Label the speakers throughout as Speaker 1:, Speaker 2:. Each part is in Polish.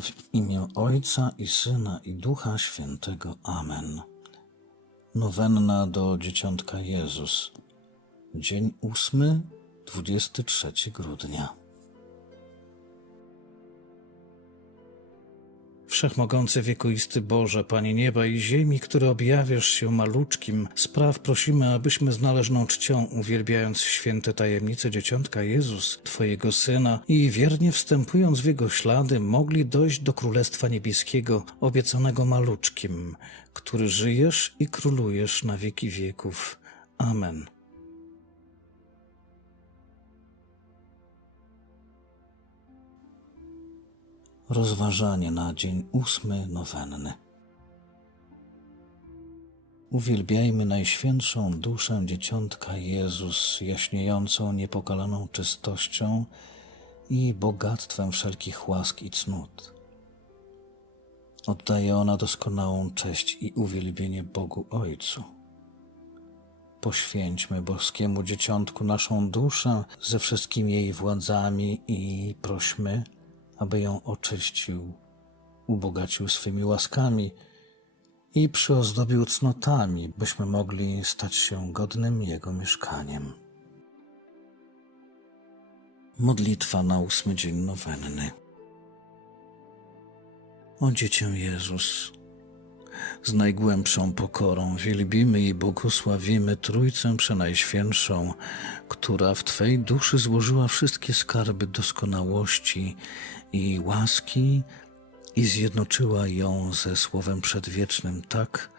Speaker 1: W imię Ojca i Syna i Ducha Świętego. Amen. Nowenna do Dzieciątka Jezus. Dzień ósmy, 23 grudnia. Wszechmogący wiekuisty Boże, Panie nieba i ziemi, który objawiasz się maluczkim, spraw prosimy, abyśmy z należną czcią, uwielbiając święte tajemnice Dzieciątka Jezus, Twojego Syna i wiernie wstępując w Jego ślady, mogli dojść do Królestwa Niebieskiego, obiecanego maluczkim, który żyjesz i królujesz na wieki wieków. Amen. Rozważanie na dzień ósmy nowenny. Uwielbiajmy Najświętszą duszę Dzieciątka Jezus, jaśniejącą niepokalaną czystością i bogactwem wszelkich łask i cnót. Oddaje ona doskonałą cześć i uwielbienie Bogu Ojcu. Poświęćmy boskiemu dzieciątku naszą duszę ze wszystkimi jej władzami i prośmy, aby ją oczyścił, ubogacił swymi łaskami i przyozdobił cnotami, byśmy mogli stać się godnym Jego mieszkaniem. Modlitwa na ósmy dzień nowenny. O Dziecię Jezus, z najgłębszą pokorą wielbimy i błogosławimy Trójcę Przenajświętszą, która w Twej duszy złożyła wszystkie skarby doskonałości i łaski i zjednoczyła ją ze Słowem Przedwiecznym tak,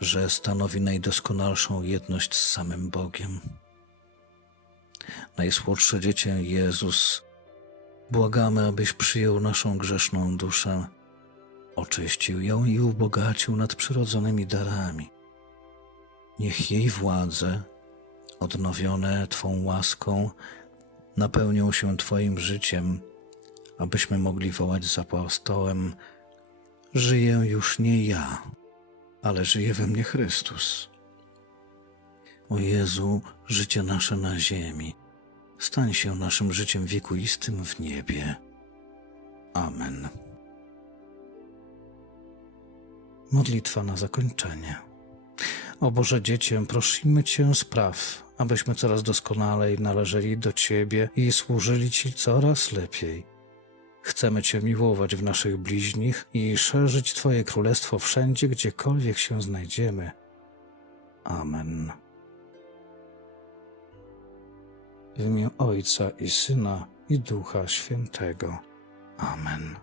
Speaker 1: że stanowi najdoskonalszą jedność z samym Bogiem. Najsłodsze Dziecię Jezus, błagamy, abyś przyjął naszą grzeszną duszę, oczyścił ją i ubogacił nadprzyrodzonymi darami. Niech jej władze, odnowione Twą łaską, napełnią się Twoim życiem, abyśmy mogli wołać z apostołem: Żyję już nie ja, ale żyje we mnie Chrystus. O Jezu, życie nasze na ziemi, stań się naszym życiem wiekuistym w niebie. Amen. Modlitwa na zakończenie. O Boże Dziecię, prosimy Cię spraw, abyśmy coraz doskonalej należeli do Ciebie i służyli Ci coraz lepiej. Chcemy Cię miłować w naszych bliźnich i szerzyć Twoje królestwo wszędzie, gdziekolwiek się znajdziemy. Amen. W imię Ojca i Syna i Ducha Świętego. Amen.